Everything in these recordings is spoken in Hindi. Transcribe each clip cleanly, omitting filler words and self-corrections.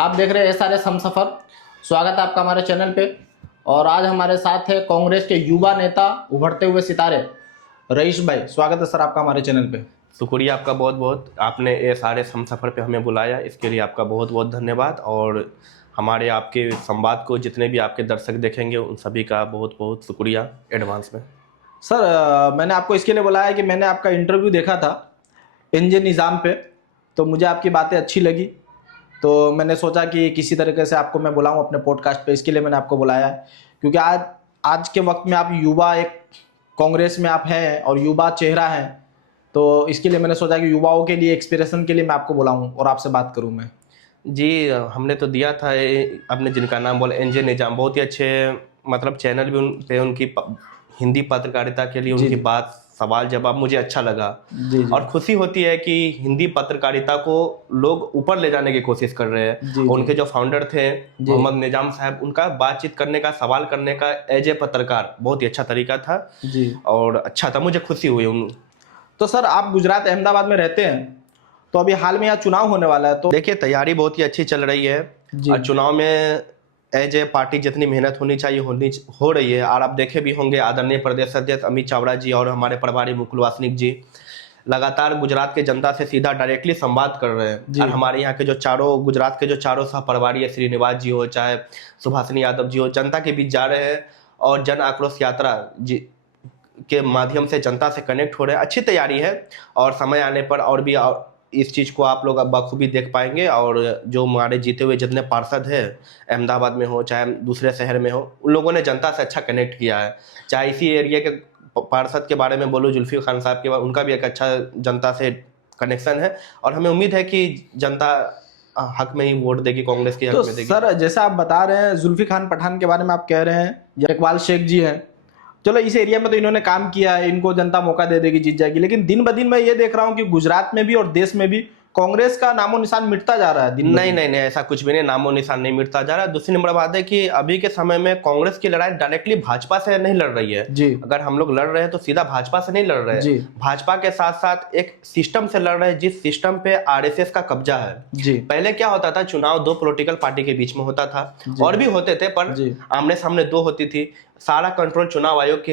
आप देख रहे हैं SRS हमसफर। स्वागत है आपका हमारे चैनल पे। और आज हमारे साथ है कांग्रेस के युवा नेता, उभरते हुए सितारे रईस भाई। स्वागत है सर आपका हमारे चैनल पे। शुक्रिया आपका बहुत बहुत, आपने SRS हमसफर पे हमें बुलाया, इसके लिए आपका बहुत बहुत धन्यवाद। और हमारे आपके संवाद को जितने भी आपके दर्शक देखेंगे उन सभी का बहुत बहुत शुक्रिया एडवांस में। सर मैंने आपको इसके लिए बुलाया कि मैंने आपका इंटरव्यू देखा था NJ निज़ाम पे, तो मुझे आपकी बातें अच्छी लगी, तो मैंने सोचा कि किसी तरीके से आपको मैं बुलाऊं अपने पॉडकास्ट पे। इसके लिए मैंने आपको बुलाया है क्योंकि आज के वक्त में आप युवा, एक कांग्रेस में आप हैं और युवा चेहरा हैं, तो इसके लिए मैंने सोचा कि युवाओं के लिए, एक्सप्रेशन के लिए मैं आपको बुलाऊं और आपसे बात करूं मैं। जी, हमने तो दिया था अपने जिनका नाम बोले NJ निजाम, बहुत ही अच्छे मतलब चैनल भी उन पे उनकी हिंदी पत्रकारिता के लिए उनकी बात, सवाल जवाब मुझे अच्छा लगा। जी। और खुशी होती है कि हिंदी पत्रकारिता को लोग ऊपर ले जाने की कोशिश कर रहे हैं। जी। उनके जो फाउंडर थे मोहम्मद निजाम साहब, उनका बातचीत करने का, सवाल करने का एज ए पत्रकार बहुत ही अच्छा तरीका था जी। और अच्छा था, मुझे खुशी हुई। तो सर आप गुजरात अहमदाबाद में रहते हैं, तो अभी हाल में यहाँ चुनाव होने वाला है, तो देखिए तैयारी बहुत ही अच्छी चल रही है और चुनाव में एज ए पार्टी जितनी मेहनत होनी चाहिए हो रही है। और आप देखे भी होंगे आदरणीय प्रदेश अध्यक्ष अमित चावड़ा जी और हमारे प्रभारी मुकुल वासनिक जी लगातार गुजरात के जनता से सीधा डायरेक्टली संवाद कर रहे हैं। और हमारे यहाँ के जो गुजरात के जो चारों सह प्रभारी है, श्रीनिवास जी हो चाहे सुभाषिनी यादव जी हो, जनता के बीच जा रहे हैं और जन आक्रोश यात्रा के माध्यम से जनता से कनेक्ट हो रहे हैं। अच्छी तैयारी है और समय आने पर और भी इस चीज़ को आप लोग अब बखूबी देख पाएंगे। और जो हमारे जीते हुए जितने पार्षद हैं, अहमदाबाद में हो चाहे दूसरे शहर में हो, उन लोगों ने जनता से अच्छा कनेक्ट किया है। चाहे इसी एरिया के पार्षद के बारे में बोलो, जुल्फी खान साहब के बारे, उनका भी एक अच्छा जनता से कनेक्शन है और हमें उम्मीद है कि जनता हक में ही वोट देगी, कांग्रेस के हक में देगी। सर जैसा आप बता रहे हैं, जुल्फी खान पठान के बारे में आप कह रहे हैं, या इकबाल शेख जी हैं, चलो इस एरिया में तो इन्होंने काम किया है, इनको जनता मौका दे देगी, जीत जाएगी। लेकिन दिन ब दिन मैं ये देख रहा हूँ कि गुजरात में भी और देश में भी कांग्रेस का नामो निशान मिटता जा रहा है। नहीं, ऐसा कुछ भी नहीं, नामो निशान नहीं मिटता जा रहा है। दूसरी नंबर बात है कि अभी के समय में कांग्रेस की लड़ाई डायरेक्टली भाजपा से नहीं लड़ रही है जी। अगर हम लोग लड़ रहे हैं तो सीधा भाजपा से नहीं लड़ रहे हैं, भाजपा के साथ साथ एक सिस्टम से लड़ रहे हैं, जिस सिस्टम पे RSS का कब्जा है। जी। पहले क्या होता था, चुनाव दो पॉलिटिकल पार्टी के बीच में होता था, और भी होते थे पर आमने सामने दो होती थी, सारा कंट्रोल चुनाव आयोग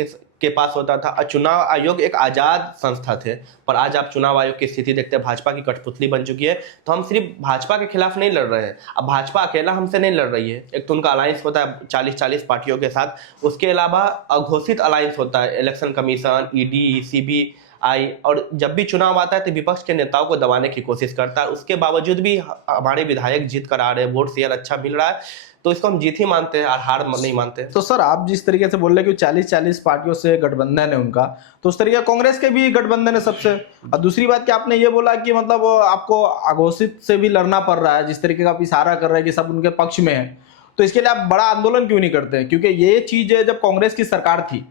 के पास होता था। और चुनाव आयोग एक आजाद संस्था थे, पर आज आप चुनाव आयोग की स्थिति देखते हैं, भाजपा की कठपुतली बन चुकी है। तो हम सिर्फ भाजपा के खिलाफ नहीं लड़ रहे हैं, अब भाजपा अकेला हमसे नहीं लड़ रही है। एक तो उनका अलायंस होता है 40-40 पार्टियों के साथ, उसके अलावा अघोषित अलायंस होता है इलेक्शन कमीशन, ED, CBI, और जब भी चुनाव आता है तो विपक्ष के नेताओं को दबाने की कोशिश करता है। उसके बावजूद भी हमारे विधायक जीत कर आ रहे हैं, वोट शेयर अच्छा मिल रहा है, तो इसको हम जीत ही मानते हैं और हार नहीं मानते। तो सर आप जिस तरीके से बोल रहे कि 40-40 पार्टियों से गठबंधन है उनका, तो उस तरीके कांग्रेस के भी गठबंधन है सबसे। और दूसरी बात कि आपने ये बोला कि मतलब आपको अघोषित से भी लड़ना पड़ रहा है, जिस तरीके का आप इशारा कर रहे हैं कि सब उनके पक्ष में है, तो इसके लिए आप बड़ा आंदोलन क्यों नहीं करते हैं? क्योंकि ये चीज है, जब कांग्रेस की सरकार थी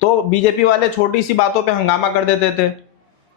तो बीजेपी वाले छोटी सी बातों पर हंगामा कर देते थे,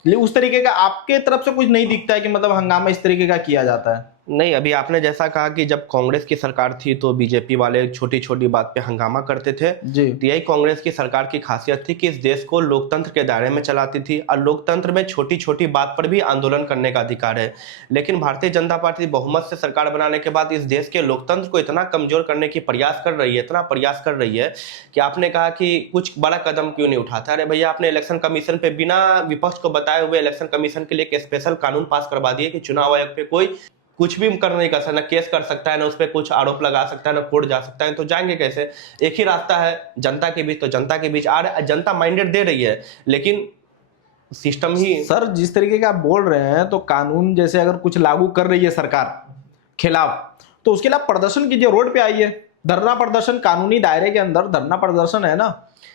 लेकिन उस तरीके का आपके तरफ से कुछ नहीं दिखता है कि मतलब हंगामा इस तरीके का किया जाता है। नहीं, अभी आपने जैसा कहा कि जब कांग्रेस की सरकार थी तो बीजेपी वाले छोटी छोटी बात पे हंगामा करते थे जी। तो यही कांग्रेस की सरकार की खासियत थी कि इस देश को लोकतंत्र के दायरे में चलाती थी और लोकतंत्र में छोटी छोटी बात पर भी आंदोलन करने का अधिकार है। लेकिन भारतीय जनता पार्टी बहुमत से सरकार बनाने के बाद इस देश के लोकतंत्र को इतना कमजोर करने की प्रयास कर रही है, इतना प्रयास कर रही है कि आपने कहा कि कुछ बड़ा कदम क्यों नहीं उठाता। अरे भैया, आपने इलेक्शन कमीशन पे बिना विपक्ष को बताए हुए इलेक्शन कमीशन के लिए एक स्पेशल कानून पास करवा दिए कि चुनाव आयोग पे कोई कुछ भी कर नहीं कर सकता, ना केस कर सकता है, ना उस पर कुछ आरोप लगा सकता है, ना कोर्ट जा सकता है। तो जाएंगे कैसे? एक ही रास्ता है जनता के बीच, तो जनता के बीच आ रहे, जनता माइंडेड दे रही है, लेकिन सिस्टम ही। सर जिस तरीके का आप बोल रहे हैं, तो कानून जैसे अगर कुछ लागू कर रही है सरकार खिलाफ, तो उसके खिलाफ प्रदर्शन कीजिए, रोड पे आइए, धरना प्रदर्शन, कानूनी दायरे के अंदर धरना प्रदर्शन है ना।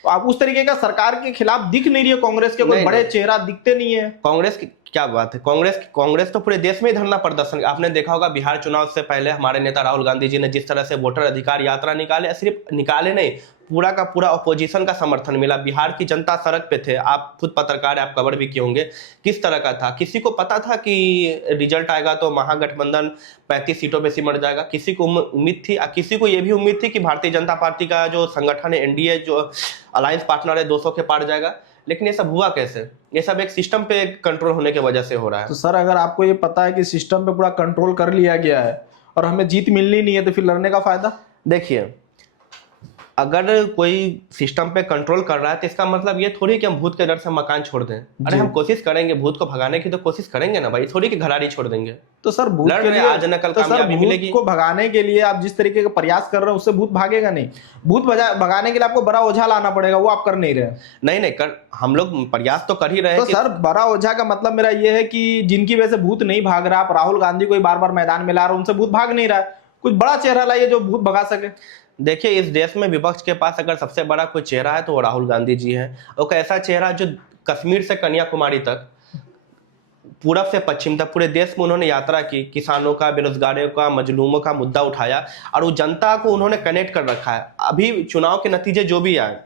तो आप उस तरीके का सरकार के खिलाफ दिख नहीं रही है, कांग्रेस के कोई बड़े चेहरा दिखते नहीं है। कांग्रेस की क्या बात है, कांग्रेस तो पूरे देश में ही धरना प्रदर्शन। आपने देखा होगा बिहार चुनाव से पहले हमारे नेता राहुल गांधी जी ने जिस तरह से वोटर अधिकार यात्रा निकाले, सिर्फ निकाले नहीं, पूरा का पूरा अपोजिशन का समर्थन मिला। बिहार की जनता सड़क पे थे, आप खुद पत्रकार है, आप कवर भी किए होंगे, किस तरह का था। किसी को पता था कि रिजल्ट आएगा तो महागठबंधन 35 सीटों पे सिमट जाएगा? किसी को उम्मीद थी? किसी को यह भी उम्मीद थी कि भारतीय जनता पार्टी का जो संगठन है, NDA जो अलायंस पार्टनर है, 200 के पार जाएगा? लेकिन ये सब हुआ कैसे? ये सब एक सिस्टम पे कंट्रोल होने की वजह से हो रहा है। तो सर अगर आपको ये पता है कि सिस्टम पे पूरा कंट्रोल कर लिया गया है और हमें जीत मिलनी नहीं है, तो फिर लड़ने का फायदा? देखिए, अगर कोई सिस्टम पे कंट्रोल कर रहा है तो इसका मतलब ये थोड़ी कि हम भूत के डर से मकान छोड़ दें। अरे हम कोशिश करेंगे, भूत को भगाने की तो कोशिश करेंगे ना भाई, थोड़ी कि घराड़ी छोड़ देंगे। तो सर भूत लड़ के रहे लिए, आज न कल तो सर कामयाबी भूत मिलेगी। को भगाने के लिए आप जिस तरीके का प्रयास कर रहे हो उससे भूत भागेगा नहीं। भूत भगाने के लिए आपको बड़ा ओझा लाना पड़ेगा, वो आप कर नहीं रहे। नहीं कर, हम लोग प्रयास तो कर ही रहे तो हैं सर बड़ा ओझा का मतलब मेरा ये है कि जिनकी वजह से भूत नहीं भाग रहा, आप राहुल गांधी को बार बार मैदान में ला रहे, उनसे भूत भाग नहीं रहा है। कुछ बड़ा चेहरा लाइए जो भूत भगा सके। देखिए, इस देश में विपक्ष के पास अगर सबसे बड़ा कोई चेहरा है तो वो राहुल गांधी जी हैं। और ऐसा चेहरा जो कश्मीर से कन्याकुमारी तक, पूरब से पश्चिम तक पूरे देश में उन्होंने यात्रा की, किसानों का, बेरोजगारों का, मजलूमों का मुद्दा उठाया और वो जनता को उन्होंने कनेक्ट कर रखा है। अभी चुनाव के नतीजे जो भी आए,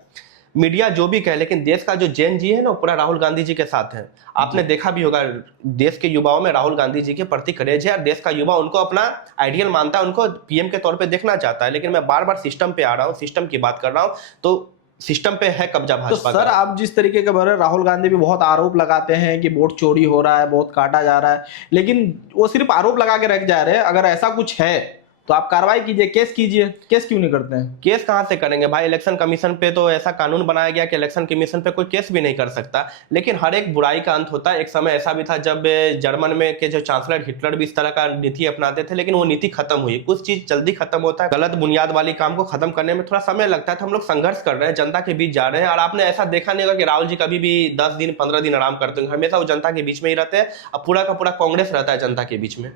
मीडिया जो भी कहे, लेकिन देश का जो जेन जी है ना, पूरा राहुल गांधी जी के साथ है। आपने देखा भी होगा, देश के युवाओं में राहुल गांधी जी के प्रति क्रेज है और देश का युवा उनको अपना आइडियल मानता है, उनको पीएम के तौर पे देखना चाहता है। लेकिन मैं बार बार सिस्टम पे आ रहा हूँ, सिस्टम की बात कर रहा हूँ, तो सिस्टम पे है कब्जा भाजपा तो सर आप जिस तरीके के बोल रहे, राहुल गांधी भी बहुत आरोप लगाते हैं कि वोट चोरी हो रहा है, बहुत काटा जा रहा है, लेकिन वो सिर्फ आरोप लगा के रख जा रहे हैं। अगर ऐसा कुछ है तो आप कार्रवाई कीजिए, केस कीजिए। केस क्यों नहीं करते हैं? केस कहां से करेंगे भाई? इलेक्शन कमीशन पे तो ऐसा कानून बनाया गया कि इलेक्शन कमीशन पे कोई केस भी नहीं कर सकता। लेकिन हर एक बुराई का अंत होता है। एक समय ऐसा भी था जब जर्मन में के जो चांसलर हिटलर भी इस तरह का नीति अपनाते थे, लेकिन वो नीति खत्म हुई। कुछ चीज जल्दी खत्म होता है, गलत बुनियाद वाली काम को खत्म करने में थोड़ा समय लगता है। तो हम लोग संघर्ष कर रहे हैं, जनता के बीच जा रहे हैं। और आपने ऐसा देखा नहीं होगा कि राहुल जी कभी भी 10 दिन 15 दिन आराम करते हैं, हमेशा वो जनता के बीच में ही रहते हैं। अब पूरा का पूरा कांग्रेस रहता है जनता के बीच में,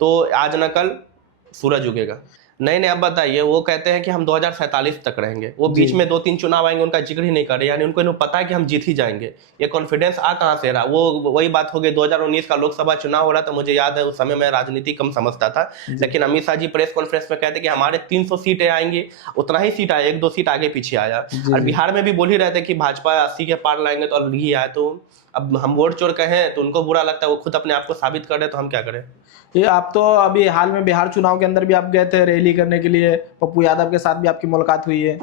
तो आज न कल सूरज उगेगा। नहीं, अब बताइए, वो कहते हैं कि हम 2047 तक रहेंगे, वो बीच में 2-3 चुनाव आएंगे, उनका जिक्र ही नहीं करे, यानी उनको पता है कि हम जीत ही जाएंगे। ये कॉन्फिडेंस आ कहां से रहा? वो वही बात हो गई, 2019 का लोकसभा चुनाव हो रहा था, मुझे याद है उस समय मैं राजनीति कम समझता था, लेकिन अमित शाह जी प्रेस कॉन्फ्रेंस में कहते कि हमारे 300 सीटें आएंगी, उतना ही सीट आया, 1-2 सीट आगे पीछे आया। और बिहार में भी बोल ही रहे थे कि भाजपा 80 के पार लाएंगे, तो अलग ही आया। तो अब हम वोट चोर कहें तो उनको बुरा लगता है, वो खुद अपने आप को साबित कर रहे, तो हम क्या करें? ये आप तो अभी हाल में बिहार चुनाव के अंदर भी आप गए थे रैली करने के लिए, पप्पू यादव के साथ भी आपकी मुलाकात हुई है।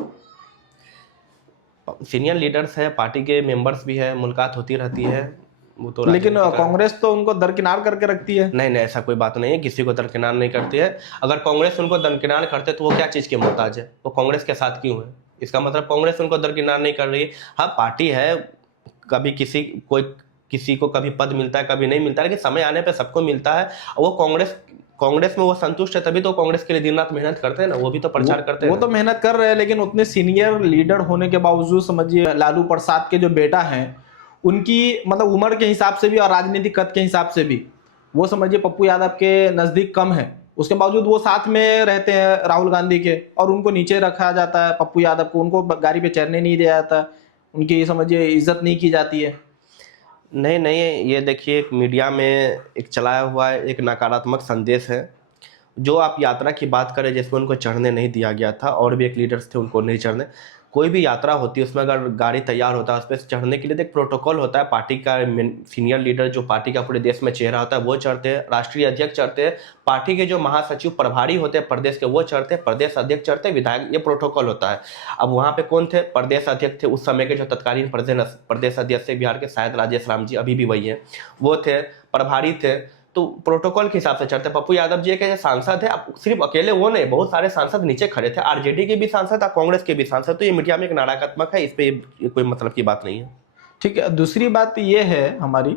सीनियर लीडर्स है, पार्टी के मेंबर्स भी है, मुलाकात होती रहती है, वो तो। लेकिन कांग्रेस तो उनको दरकिनार करके रखती है। नहीं, ऐसा कोई बात नहीं है, किसी को दरकिनार नहीं करती है। अगर कांग्रेस उनको दरकिनार करते तो वो क्या चीज के मोहताज है? वो कांग्रेस के साथ क्यों है? इसका मतलब कांग्रेस उनको दरकिनार नहीं कर रही है। हाँ, पार्टी है, कभी किसी को कभी पद मिलता है, कभी नहीं मिलता है, लेकिन समय आने पे सबको मिलता है। वो कांग्रेस में वो संतुष्ट है, तभी तो कांग्रेस के लिए दिन रात मेहनत करते हैं ना, वो भी तो प्रचार करते हैं। वो तो मेहनत कर रहे हैं, लेकिन उतने सीनियर लीडर होने के बावजूद समझिए लालू प्रसाद के जो बेटा हैं, उनकी मतलब उम्र के हिसाब से भी और राजनीतिक कद के हिसाब से भी वो समझिए पप्पू यादव के नजदीक कम है। उसके बावजूद वो साथ में रहते हैं राहुल गांधी के, और उनको नीचे रखा जाता है पप्पू यादव को, उनको गाड़ी पे चढ़ने नहीं दिया जाता, उनकी समझिए इज्जत नहीं की जाती है। नहीं, ये देखिए, एक मीडिया में एक चलाया हुआ है एक नकारात्मक संदेश है। जो आप यात्रा की बात करें जिसमें उनको चढ़ने नहीं दिया गया था, और भी एक लीडर्स थे उनको नहीं चढ़ने। कोई भी यात्रा होती है उसमें अगर गाड़ी तैयार होता है, उस पर चढ़ने के लिए एक प्रोटोकॉल होता है। पार्टी का सीनियर लीडर जो पार्टी का पूरे देश में चेहरा होता है वो चढ़ते हैं, राष्ट्रीय अध्यक्ष चढ़ते हैं, पार्टी के जो महासचिव प्रभारी होते हैं प्रदेश के वो चढ़ते हैं, प्रदेश अध्यक्ष चढ़ते हैं, विधायक, ये प्रोटोकॉल होता है। अब वहाँ पे कौन थे? प्रदेश अध्यक्ष थे उस समय के, जो तत्कालीन प्रदेश अध्यक्ष थे बिहार के, शायद राजेश राम जी, अभी भी वही है, वो थे। प्रभारी थे, तो प्रोटोकॉल के हिसाब से चढ़ते। पप्पू यादव जी के सांसद है, अब सिर्फ अकेले वो नहीं, बहुत सारे सांसद नीचे खड़े थे, आरजेडी के भी सांसद और कांग्रेस के भी सांसद। तो ये मीडिया में एक नकारात्मक है, इस पे कोई मतलब की बात नहीं है। ठीक है, दूसरी बात ये है हमारी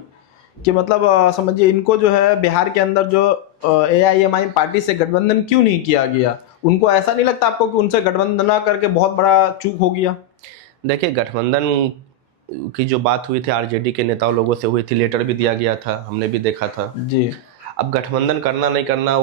कि मतलब समझिए इनको जो है बिहार के अंदर जो AIMI पार्टी से गठबंधन क्यों नहीं किया गया? उनको ऐसा नहीं लगता आपको कि उनसे गठबंधन ना करके बहुत बड़ा चूक हो गया? देखिए, गठबंधन की जो बात हुई थी आरजेडी के नेताओं लोगों से हुई थी, लेटर भी दिया गया था, हमने भी देखा था जी। अब गठबंधन करना नहीं करना,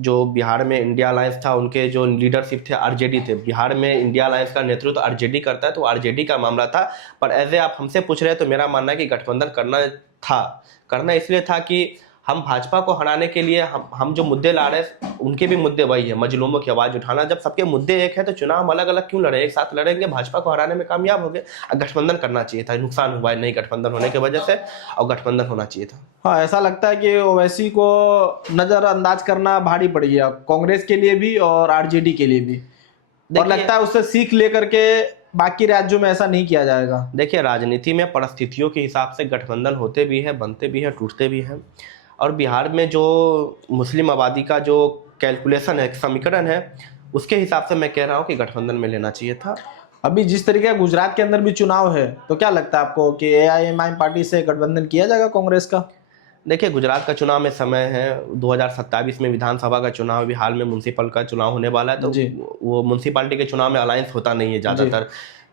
जो बिहार में इंडिया अलायंस था उनके जो लीडरशिप थे आरजेडी थे। बिहार में इंडिया अलायंस का नेतृत्व आरजेडी करता है, तो आरजेडी का मामला था। पर एज आप हमसे पूछ रहे हैं तो मेरा मानना है कि गठबंधन करना इसलिए था कि हम भाजपा को हराने के लिए हम जो मुद्दे ला रहे हैं उनके भी मुद्दे वही है, मजलूमों की आवाज उठाना। जब सबके मुद्दे एक है तो चुनाव हम अलग अलग क्यों लड़े? एक साथ लड़ेंगे, भाजपा को हराने में कामयाब हो गए। गठबंधन करना चाहिए था, नुकसान हुआ है नहीं गठबंधन होने की वजह से, और गठबंधन होना चाहिए था। हाँ, ऐसा लगता है कि ओवैसी को नजरअंदाज करना भारी पड़ गया, कांग्रेस के लिए भी और आरजेडी के लिए भी, और लगता है उससे सीख लेकर के बाकी राज्यों में ऐसा नहीं किया जाएगा। देखिए, राजनीति में परिस्थितियों के हिसाब से गठबंधन होते भी है, बनते भी है, टूटते भी हैं। और बिहार में जो मुस्लिम आबादी का जो कैलकुलेशन है, एक समीकरण है, उसके हिसाब से मैं कह रहा हूँ कि गठबंधन में लेना चाहिए था। अभी जिस तरीके का गुजरात के अंदर भी चुनाव है, तो क्या लगता है आपको कि एआईएमआईएम पार्टी से गठबंधन किया जाएगा कांग्रेस का? देखिए, गुजरात का चुनाव में समय है, 2027 में विधानसभा का चुनाव, अभी हाल में म्यूनसिपल का चुनाव होने वाला है, तो जी। वो म्यूनसिपालिटी के चुनाव में अलायंस होता नहीं है ज़्यादातर,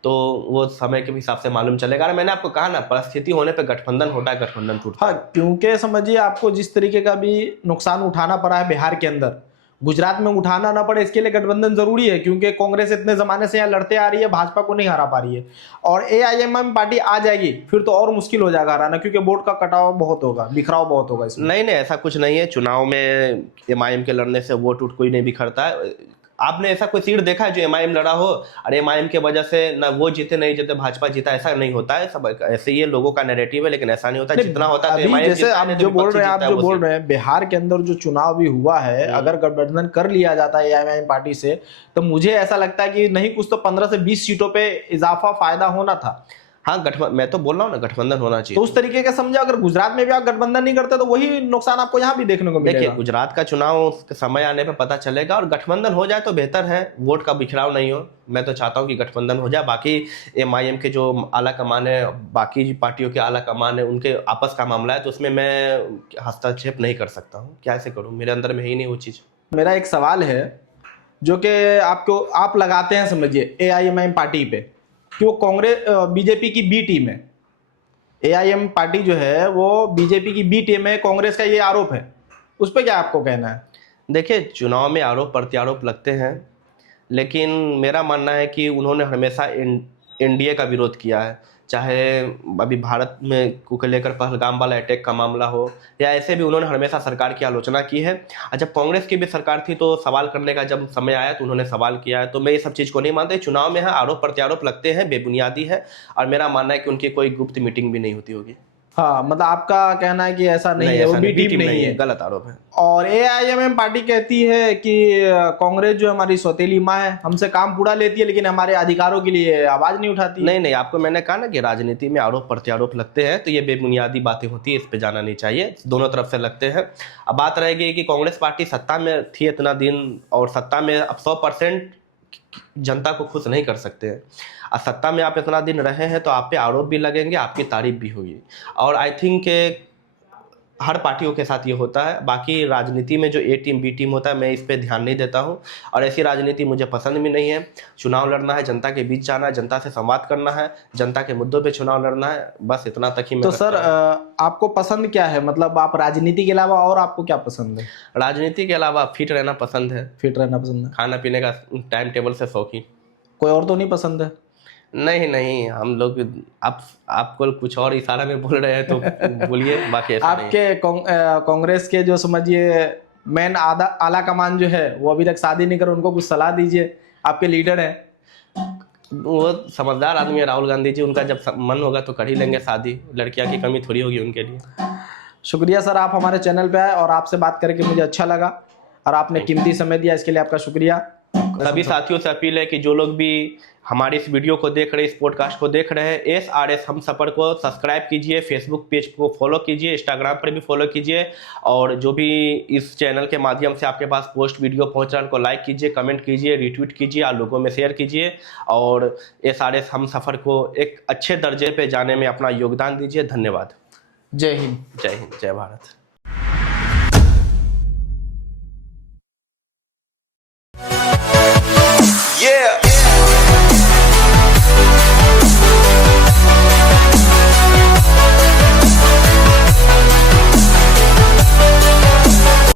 तो वो समय के हिसाब से मालूम चलेगा। और मैंने आपको कहा ना, परिस्थिति होने पे गठबंधन होता है, गठबंधन टूटता हाँ, है। क्योंकि समझिए आपको जिस तरीके का भी नुकसान उठाना पड़ा है बिहार के अंदर, गुजरात में उठाना ना पड़े इसके लिए गठबंधन जरूरी है, क्योंकि कांग्रेस इतने जमाने से यहाँ लड़ते आ रही है, भाजपा को नहीं हरा पा रही है। और एआईएमआईएम पार्टी आ जाएगी फिर तो और मुश्किल हो जाएगा हराना, क्योंकि वोट का कटाव बहुत होगा, बिखराव बहुत होगा इसमें। नहीं नहीं, ऐसा कुछ नहीं है। चुनाव में एमआईएम के लड़ने से वोट उठ कोई नहीं बिखरता है। आपने ऐसा कोई सीट देखा है जो एमआईएम लड़ा हो और एमआईएम की वजह से ना वो जीते नहीं जीते भाजपा जीता? ऐसा नहीं होता है। सब ऐसे ये लोगों का नैरेटिव है, लेकिन ऐसा नहीं होता। जितना होता है तो अभी एमआईएम जैसे जीतता है, आप नहीं तो जो बोल विपक्षी रहे हैं, आप जीतता है जो वो बोल सीट। रहे हैं बिहार के अंदर जो चुनाव भी हुआ है, अगर गठबंधन कर लिया जाता है एआईएमआईएम पार्टी से, तो मुझे ऐसा लगता है कि नहीं कुछ तो 15 से 20 सीटों पे इजाफा फायदा होना था। हाँ, मैं तो बोल रहा हूँ ना, गठबंधन होना चाहिए। तो उस तरीके का समझा, अगर गुजरात में भी आप गठबंधन नहीं करते तो वही नुकसान आपको यहाँ भी देखने को देखिए, मिलेगा। गुजरात का चुनाव समय आने पे पता चलेगा, और गठबंधन हो जाए तो बेहतर है, वोट का बिखराव नहीं हो। मैं तो चाहता हूँ कि गठबंधन हो जाए। बाकी एमआईएम के जो आला कमान है, बाकी पार्टियों के आला कमान है, उनके आपस का मामला है, तो उसमें मैं हस्तक्षेप नहीं कर सकता हूँ। क्या ऐसे करूँ, मेरे अंदर में है ही नहीं वो चीज़। मेरा एक सवाल है जो कि आपको आप लगाते हैं, समझिए एआईएमआईएम पार्टी पे कि वो कांग्रेस बीजेपी की बी टीम है। एआईएम पार्टी जो है वो बीजेपी की बी टीम है, कांग्रेस का ये आरोप है, उस पर क्या आपको कहना है? देखिए, चुनाव में आरोप प्रत्यारोप लगते हैं, लेकिन मेरा मानना है कि उन्होंने हमेशा एनडीए का विरोध किया है। चाहे अभी भारत में को लेकर पहलगाम वाला अटैक का मामला हो, या ऐसे भी उन्होंने हमेशा सरकार की आलोचना की है। और जब कांग्रेस की भी सरकार थी तो सवाल करने का जब समय आया तो उन्होंने सवाल किया है। तो मैं ये सब चीज़ को नहीं मानता। चुनाव में है आरोप प्रत्यारोप लगते हैं, बेबुनियादी है, और मेरा मानना है कि उनकी कोई गुप्त मीटिंग भी नहीं होती होगी। हाँ, मतलब आपका कहना है कि ऐसा नहीं है, ऐसा वो बी टीम नहीं है, गलत आरोप है। और एआईएमआईएम पार्टी कहती है कि कांग्रेस जो हमारी सौतेली माँ है, हमसे काम पूरा लेती है लेकिन हमारे अधिकारों के लिए आवाज नहीं उठाती। नहीं नहीं, आपको मैंने कहा ना कि राजनीति में आरोप प्रत्यारोप लगते हैं, तो ये बेबुनियादी बातें होती है, इस पे जाना नहीं चाहिए। दोनों तरफ से लगते हैं। अब बात रहेगी कि कांग्रेस पार्टी सत्ता में थी इतना दिन, और सत्ता में अब 100% जनता को खुश नहीं कर सकते हैं। और सत्ता में आप इतना दिन रहे हैं तो आप पे आरोप भी लगेंगे, आपकी तारीफ भी होगी। और आई थिंक हर पार्टियों के साथ ये होता है। बाकी राजनीति में जो ए टीम बी टीम होता है, मैं इस पे ध्यान नहीं देता हूँ, और ऐसी राजनीति मुझे पसंद भी नहीं है। चुनाव लड़ना है, जनता के बीच जाना है, जनता से संवाद करना है, जनता के मुद्दों पे चुनाव लड़ना है, बस इतना तक ही मैं तो सर आपको पसंद क्या है, मतलब आप राजनीति के अलावा और आपको क्या पसंद है? राजनीति के अलावा फिट रहना पसंद है, फिट रहना पसंद है। खाना पीने का टाइम टेबल से शौकीन। कोई और तो नहीं पसंद है? नहीं नहीं, हम लोग आपको कुछ और इशारा में बोल रहे हैं तो बोलिए, बाकी ऐसा नहीं। आपके कांग्रेस के जो समझिए मेन आला कमान जो है वो अभी तक शादी नहीं कर, उनको कुछ सलाह दीजिए, आपके लीडर हैं। वो समझदार आदमी है राहुल गांधी जी, उनका जब मन होगा तो कर ही लेंगे शादी। लड़कियां की कमी थोड़ी होगी उनके लिए। शुक्रिया सर, आप हमारे चैनल पे आए और आपसे बात करके मुझे अच्छा लगा, और आपने कीमती समय दिया, इसके लिए आपका शुक्रिया। सभी साथियों से अपील है कि जो लोग भी हमारी इस वीडियो को देख रहे हैं, इस पॉडकास्ट को देख रहे हैं, SRS हम सफर को सब्सक्राइब कीजिए, फेसबुक पेज को फॉलो कीजिए, इंस्टाग्राम पर भी फॉलो कीजिए, और जो भी इस चैनल के माध्यम से आपके पास पोस्ट वीडियो पहुंच रहा है उनको लाइक कीजिए, कमेंट कीजिए, रिट्वीट कीजिए, और लोगों में शेयर कीजिए, और SRS हम सफर को एक अच्छे दर्जे पे जाने में अपना योगदान दीजिए। धन्यवाद। जय हिंद। जय हिंद, जय भारत।